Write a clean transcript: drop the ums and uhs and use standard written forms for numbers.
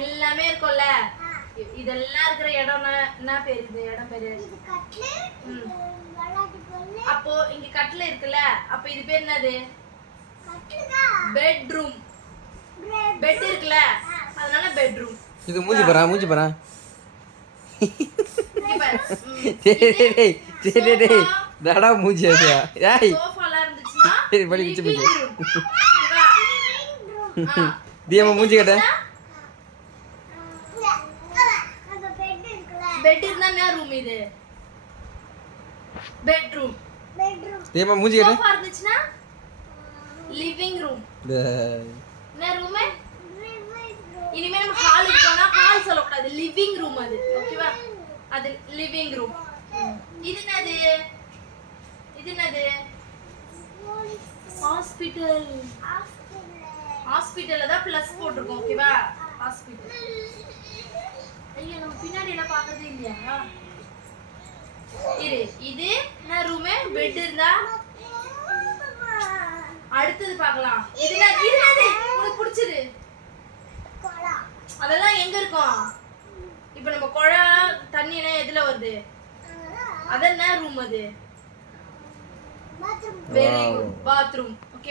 எல்லாமே இருக்கும்ல. இதெல்லாம் இருக்கிற இடம் என்ன பேரு? இது இடம் பேரு அப்போ இங்க கட்டில இருக்குல்ல, அப்ப இது பேர் என்னது? பெட்ரூம். பெட் இருக்குல்ல, அதனால பெட்ரூம். இது மூஞ்சி பாரு. டேய் டடா மூஞ்சி ஏய் சோஃபால இருந்துச்சுனா படி பிச்சு தியமா மூஞ்சி கட்ட. பெட் இருந்தா என்ன ரூம் இது? பெட்ரூம். தியமா மூஞ்சி கட்ட. சோஃபா இருந்துச்சுனா லிவிங் ரூம். என்ன ரூம்? இனிமே நம்ம ஹாலுக்கு போனா ஹால் சொல்லக்கூடாது, லிவிங் ரூம் அது. ஓகேவா? அது லிவிங் ரூம். இது என்னது? இது என்னது? ஹாஸ்பிடல். ஹாஸ்பிடல்ல தான் பிளஸ் போட்டுருக்கோம். ஓகேவா? ஹாஸ்பிடல். ஐயா நம்ம பின்னாடி எல்லாம் பார்க்கறதே இல்லையா? இரு, இது என்ன ரூம்? பெட் இருந்தா அடுத்தது பார்க்கலாம். இது என்னது? உங்களுக்கு பிடிச்சது? அதெல்லாம் எங்க இருக்கும்? இப்போ நம்ம குழாய் தண்ணி எல்லாம் எதுல வருது? அது என்ன ரூம் அது? Very good, bathroom.